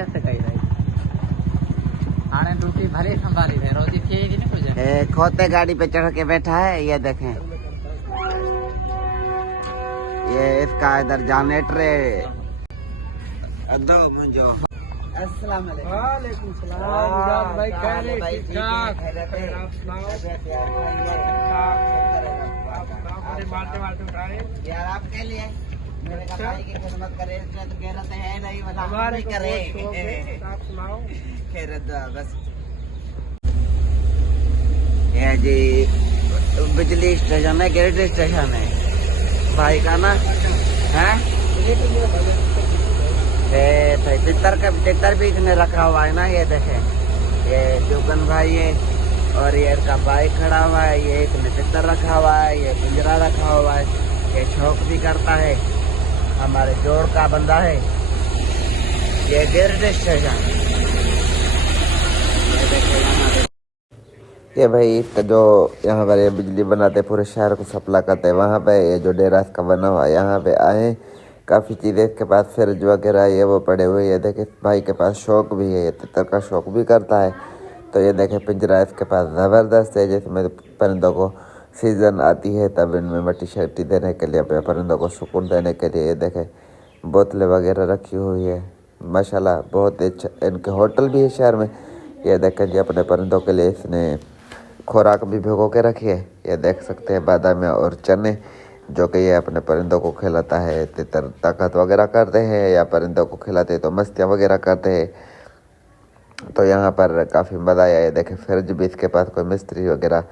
ऐसे कही रही आने ड्यूटी भले संभाली है रोजी थी नहीं कुछ खोते गाड़ी पे चढ़ के बैठा है। ये देखें, ये इसका इधर जनरेटर दो मुझे। अस्सलाम वालेकुम। सलाम भाई भाई ठीक यार आपके लिए मेरे का भाई की खिदमत करे इसने तो गैरत है नहीं बता हमारे करे। आप सुनाओ खैरत बस। ये जी बिजली स्टेशन है, गिरडी स्टेशन है भाई का ना है। टिक्कर भी इसने रखा हुआ है ना। ये देखें, ये जोगन भाई है और ये इसका बाइक खड़ा हुआ है। ये एक ने टिक्कर रखा हुआ है, ये पिंजरा रखा हुआ है। ये शौक भी करता है, हमारे जोड़ का बंदा है। ये गिरडी स्टेशन ये भाई जो यहाँ पर ये बिजली बनाते पूरे शहर को सप्लाई करते हैं। वहाँ पे ये जो डेरा का बना हुआ है, यहाँ पे आए काफ़ी चीज़ें इसके पास फ्रिज वगैरह ये वो पड़े हुए। ये देखे भाई के पास शौक भी है, ये तितर का शौक भी करता है। तो ये देखे पिंजरा इसके पास ज़बरदस्त है, जिसमें परिंदों को सीज़न आती है तब इनमें मट्टी शट्टी देने के लिए, अपने परिंदों को सुकून देने के लिए। ये देखे बोतलें वगैरह रखी हुई है माशाल्लाह, बहुत अच्छा। इनके होटल भी है शहर में। ये देखें जी अपने परिंदों के लिए इसने खुराक भी भिगो के रखी है। ये देख सकते हैं बादाम और चने जो कि ये अपने परिंदों को खिलाता है। तितर ताकत वगैरह करते हैं या परिंदों को खिलाते हैं तो मस्तियाँ वगैरह करते हैं। तो यहाँ पर काफ़ी मज़ा आया। ये देखें फ्रिज भी इसके पास, कोई मिस्त्री वगैरह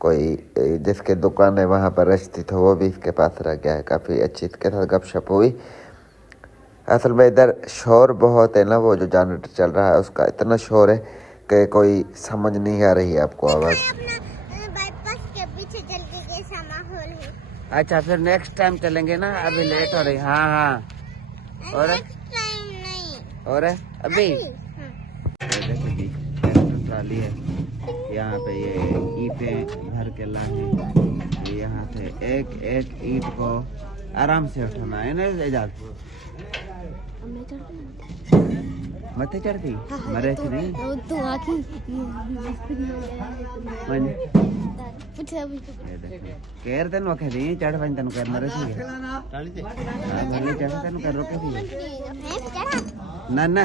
कोई जिसके दुकान है वहाँ पर रचती तो वो भी इसके पास रह गया है। काफ़ी अच्छी इसके साथ गपशप हुई। असल में इधर शोर बहुत है ना, वो जो जनरेटर चल रहा है उसका इतना शोर है कि कोई समझ नहीं आ रही है आपको आवाज़। अच्छा फिर नेक्स्ट टाइम चलेंगे ना, अभी लेट हो रही। हाँ हाँ और और अभी देखो जी ट्राली है, यहाँ पे ये ईंटें भर के लाए। यहाँ से एक एक ईंट को आराम से उठाना है ना एजाज। मथे चढ़ती मरे थी नहीं केर तेन वखे दी चढ़ बन तेन कर मरे थी हां चढ़ तेन कर रोके थी ना ना।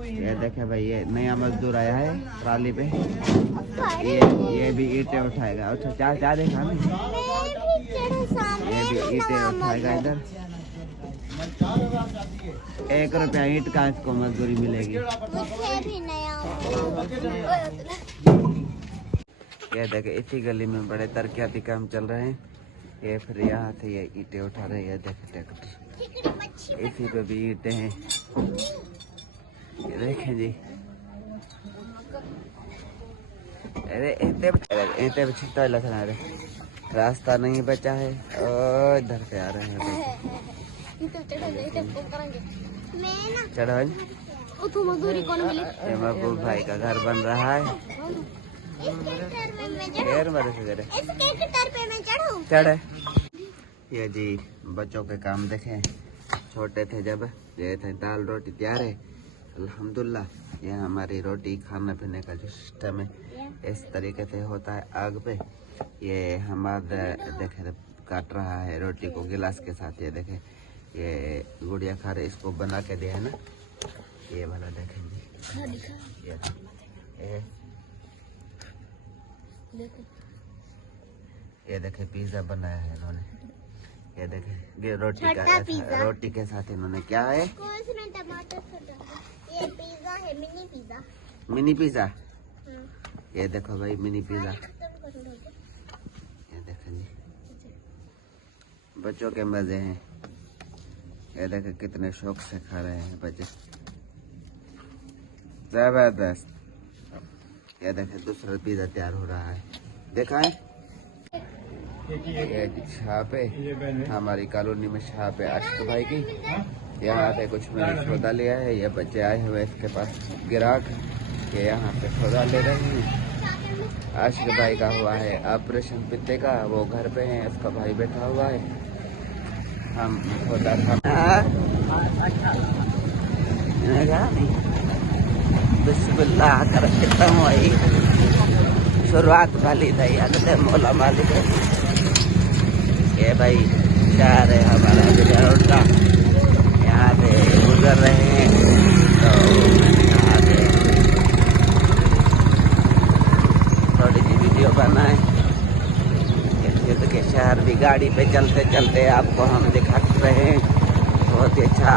ये देखे भाई ये नया मजदूर आया है ट्राली पे, ये भी ईंटें उठाएगा। अच्छा चार चार देखा ना, ये भी ईंटें उठाएगा। इधर 1 रुपया ईंट का इसको मजदूरी मिलेगी। ये देखे इसी गली में बड़े तरक्याती काम चल रहे हैं। ये फिर यहाँ से ये ईंटें उठा रहे हैं। देखे ट्रैक्टर इसी पे भी ईंटें हैं। ये देखें जी, अरे इतने छिट्टा लखना रे, रास्ता नहीं बचा है और इधर से आ रहे हैं। चढ़ो ये महबूब भाई का घर बन रहा है। चढ़े ये जी बच्चों के काम देखें, छोटे थे जब ये थे दाल रोटी तैयार है अल्हम्दुलिल्लाह। ये हमारी रोटी खाने पीने का जो सिस्टम है इस तरीके से होता है आग पे। ये हमारा देखे काट रहा है रोटी को गिलास के साथ। ये देखे ये गुड़िया खा रहे, इसको बना के दिया है ना ये वाला। देखेंगे ये देखे पिज्जा बनाया है इन्होंने। ये देखे रोटी के साथ इन्होंने क्या है, ये पिज्जा है, मिनी पिज्जा। Mini pizza. ये देखो भाई मिनी पिज्जा। ये देखें जी बच्चों के मजे हैं। ये देखे कितने शौक से खा रहे हैं बच्चे, जबरदस्त। ये देखे दूसरा पिज्जा तैयार हो रहा है, देखा है। ये छाप है हमारी कॉलोनी में, छाप है आशिक भाई की। यहाँ पे कुछ मैंने सौदा लिया है। ये बच्चे आए हुए इसके पास ग्राहक, ये यहाँ पे सौदा ले रहे हैं। आशिक भाई का हुआ है ऑपरेशन पित्ते का, वो घर पे है, इसका भाई बैठा हुआ है। हम सौदा ॿुधिया नी बिस्मिल्लाह कर खत्म हुई शुरुआत भली थी अॻिते मौला मालिक ये भाई शहर है हमारा रोड का यहाँ से गुजर रहे हैं तो मैंने कहा कि थोड़ी सी वीडियो बनाए युद्ध के शहर भी गाड़ी पे चलते चलते आपको हम दिखा रहे हैं बहुत ही अच्छा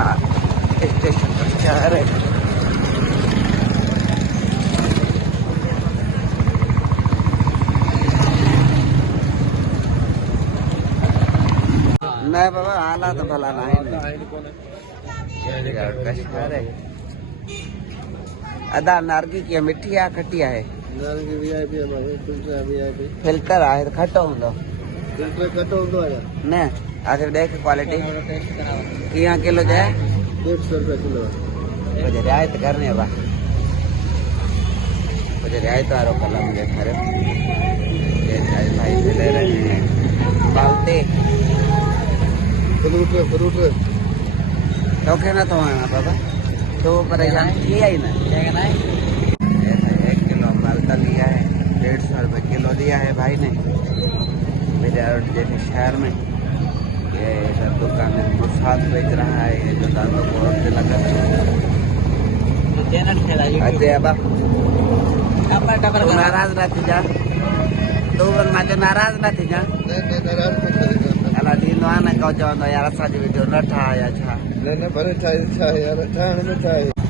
स्टेशन का शहर है नहीं बाबा हालात भला ना है शहर है अदा नारगी की मिठी है खट्टी है फिल्टर आहे खट्टो हूंदो न आखिर देख क्वालिटी कीअं किलो जो है 150 रुपये किलो मुझे रियायत करनी है मुझे रियायत वालों कलम देखा भाई ले रहे हैं बाल्टी फ्रूट तो कहना तो आना बाबा तो परेशान किया ही ना 1 किलो मालदा लिया है 150 रुपये किलो दिया है भाई ने मेरे जैसे शहर में ये इधर दुकान में प्रसाद बेच रहा है ये जो दानों को लगा अजय अब नाराज ना थी जा तू मां नाराज ना थी जा अला ॾींदो आहे न को चवंदो यार असांजी वीडियो न ठाहे या छा न भले ठाहे यार ठाहिण में ठाहे